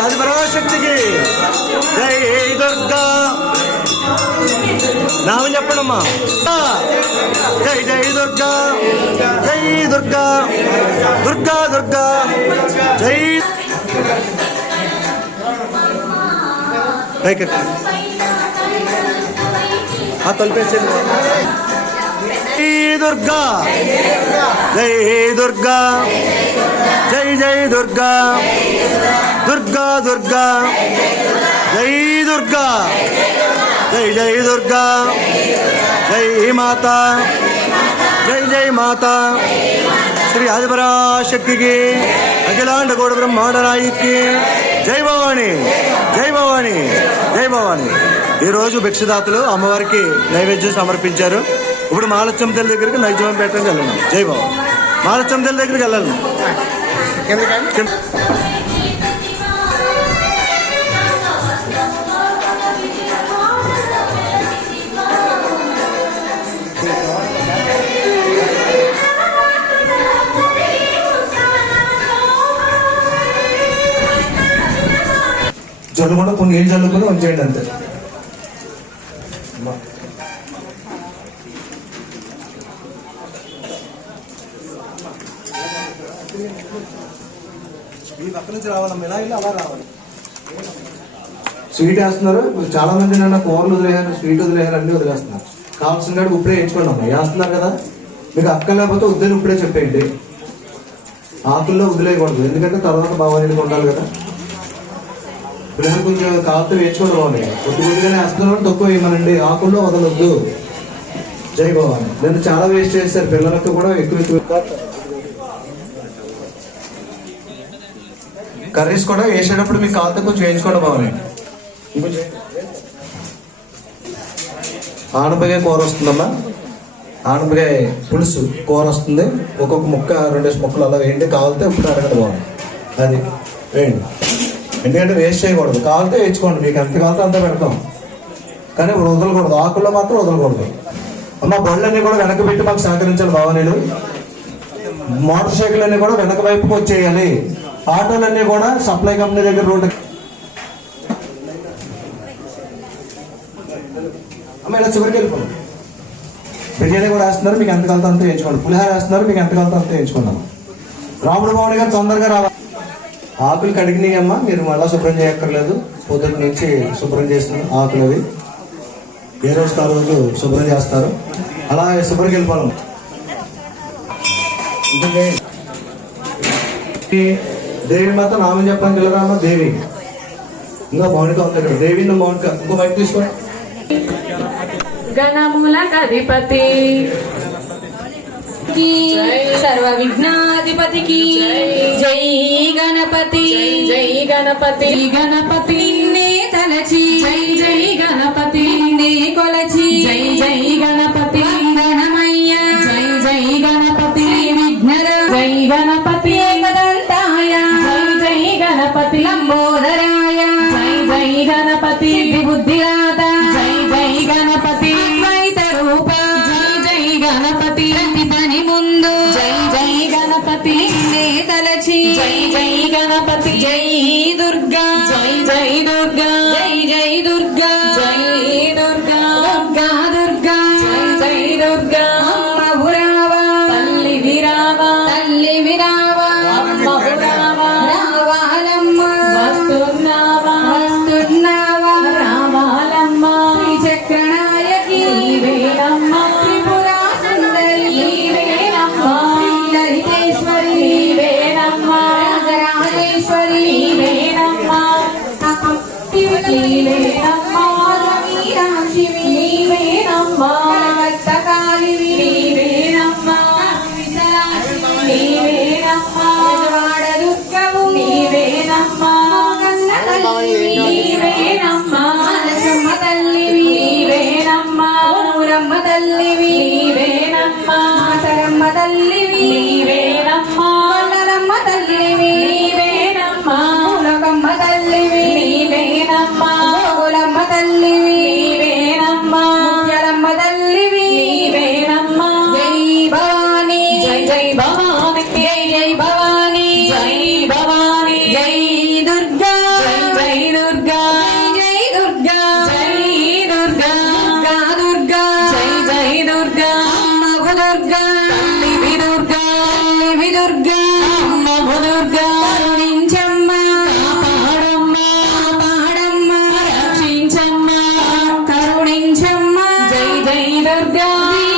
అది ఆదిపరాశక్తికి. జై దుర్గా. నామం చెప్పండమ్మా. జై జై దుర్గా. జై దుర్గా. దుర్గా దుర్గా. జై. పైకి ఆ తొలిపేసేది దుర్గా జై దుర్గా. జై జై దుర్గా. దుర్గా దుర్గా. జై దుర్గా. జై జై దుర్గా. జై మాత. జై జై మాత. శ్రీ ఆదిపరాశక్తికి అఖిలాండ గోడ బ్రహ్మాండరాయికి. జై భవాని. జై భవాని. జై భవాని. ఈరోజు భిక్షదాతలు అమ్మవారికి నైవేద్యం సమర్పించారు. ఇప్పుడు మాలచ్చం తల్లి దగ్గరికి నైజం పెట్టడానికి వెళ్ళండి. జై భవాని మాలచ్చం తల్లి దగ్గరికి జల్లు కూడా కొన్ని నీళ్ళు జల్లుకుని ఉంచేయండి అంతే అమ్మా. ఈ పక్క నుంచి రావాలమ్మా ఇలా ఇలా అలా రావాలి. స్వీట్ వేస్తున్నారు. చాలా మంది నన్ను కూరలు వదిలేయారు స్వీట్ వదిలేయారు అన్ని వదిలేస్తున్నారు. కావాల్సిన కాడికి ఇప్పుడే వేయించుకోండి అమ్మా. వేస్తున్నారు కదా. మీకు అక్క లేకపోతే వద్దని ఇప్పుడే చెప్పేయండి. ఆకుల్లో వదిలేయకూడదు. ఎందుకంటే తర్వాత బాగా ఉండాలి కదా. పిల్లలు కొంచెం కాలుతో వేయించుకోవడం బాగుంది కొద్ది కొద్దిగానే వేస్తున్నారు తక్కువ వేయమనండి. ఆకుల్లో వదలొద్దు. జై భవాని. నేను చాలా వేస్ట్ చేశారు. పిల్లలకు కూడా ఎక్కువ ఎక్కువ కర్రీస్ కూడా వేసేటప్పుడు మీ కాలుతో కొంచెం వేయించుకోవడం బాగుంది ఆనపకాయ కూర వస్తుందమ్మా. ఆనపకాయ పులుసు కూర వస్తుంది. ఒక్కొక్క ముక్క రెండేసి ముక్కలు అలా వేయండి. కావాలితే ఇప్పుడు అడగడం బాగుంది అది వేయండి. ఎందుకంటే వేస్ట్ చేయకూడదు. కావాలితే వేయించుకోండి. మీకు ఎంత కావాలితే అంత పెడతాం. కానీ ఇప్పుడు వదలకూడదు. ఆకుల్లో మాత్రం వదలకూడదు. అమ్మ బళ్ళన్నీ కూడా వెనక పెట్టి మాకు సహకరించాలి భవానీలు మోటార్ సైకిల్ అన్ని కూడా వెనక వైపుకి వచ్చేయాలి. ఆటోలన్నీ కూడా సప్లై కంపెనీ దగ్గర రోడ్డు అమ్మ ఇలా చివరికి వెళ్ళిపోండి బిర్యానీ కూడా వేస్తున్నారు మీకు ఎంత కలుతా అంతా వేయించుకోండి పులిహార వేస్తున్నారు మీకు ఎంత కలుతా అంతా వేయించుకున్నాం రాముడు భవన్ గారు తొందరగా రావాలి. ఆకులు కడిగినాయి అమ్మా మీరు మళ్ళీ శుభ్రం చేయక్కర్లేదు. పొద్దున్న నుంచి శుభ్రం చేసిన ఆకులు అవి. ఏ రోజు ఆ రోజు శుభ్రం చేస్తారు. అలా శుభ్రంకి వెళ్ళిపోవాలి ఎందుకంటే దేవి మాత నామం చెప్పడానికి వెళ్ళరామా దేవి. ఇంకా మౌనిక ఉంది ఇక్కడ. దేవి నువ్వు మౌనిక. ఇంకో మైక్ తీసుకోండి గణములకధిపతి. సర్వ విఘ్నాధిపతికి జై గణపతి. జై గణపతి. గణపతి నిన్నే తలచి. జై జై గణపతి నిన్నే కొలచి. జై జై గణపతి తలచి జై జై గణపతి. జై దుర్గా. జై జై దుర్గా. జై జై దుర్గా. libertad.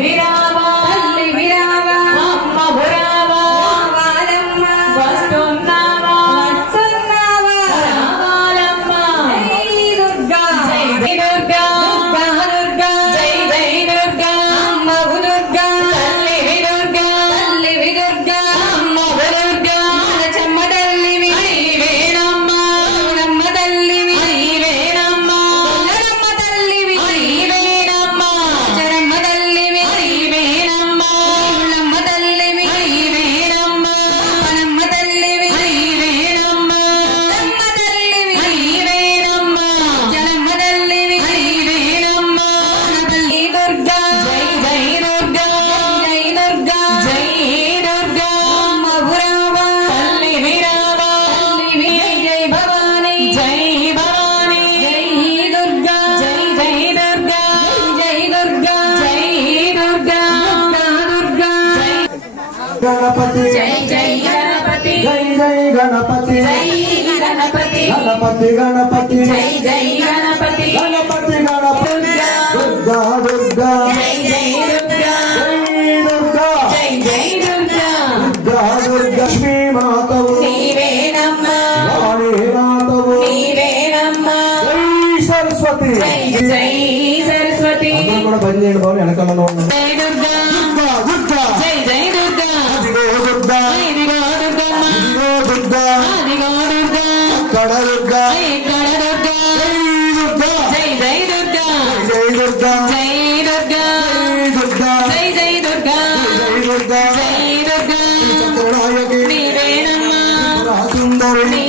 primera. గణపతి గణపతి. జై జై గణపతి. గణపతి గణపతి. దుర్గా. దుర్గా దుర్గా జై దుర్గా జై దుర్గా జై జై దుర్గా జై దుర్గా జై దుర్గా చక్రనాయకి నీవేనమ్మా సుందరిణి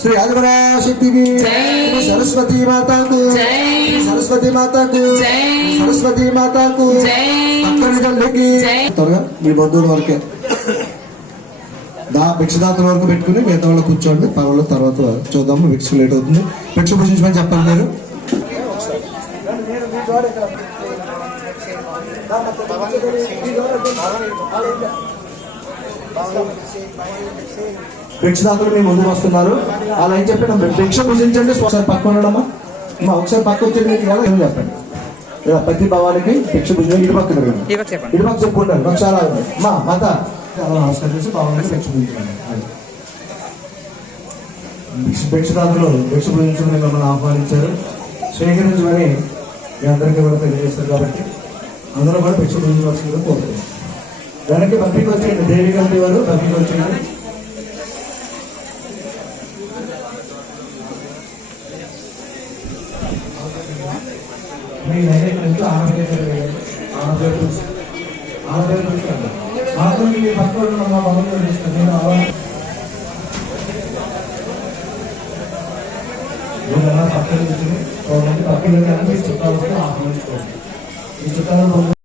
శ్రీ ఆదివరా సరస్వతి మాతకు సరస్వతి మాతకు సరస్వతి మాతకు త్వరగా మీ బంధువుల వరకే. దా భిక్షదాతల వరకు పెట్టుకుని మిగతా వాళ్ళు కూర్చోండి పర్వాలేదు తర్వాత చూద్దాము భిక్ష లేట్ అవుతుంది. భిక్ష పూజించమని చెప్పాలి మీరు. భిక్షదాకులు మీ ముందుకు వస్తున్నారు. అలా ఏం చెప్పాడు? భిక్ష పూజించండి ఒకసారి పక్క ఉండడమ్మా ఒకసారి పక్క వచ్చేది కదా ఏం చెప్పండి? ఇలా ప్రతి భావానికి భిక్ష పూజ ఇటు పక్క ఇటు పక్క చెప్పుకుంటారు. మాకు చాలా మా మాత నమస్కరించి భావానికి భిక్ష పూజించండి భిక్షదాకులు భిక్ష పూజించమని మిమ్మల్ని ఆహ్వానించారు. స్వీకరించమని మీ అందరికీ కూడా తెలియజేస్తారు కాబట్టి అందరూ కూడా భిక్ష పూజించవలసిందిగా కోరుతున్నాం దానికి పబ్లిక్ వచ్చేయండి దేవి గారి వారు పబ్లిక్ వచ్చేయండి పక్కన పక్కన అనిపిస్తుంది చుట్టాలు ఆహ్వానించుకోండి. ఈ చుట్టాలు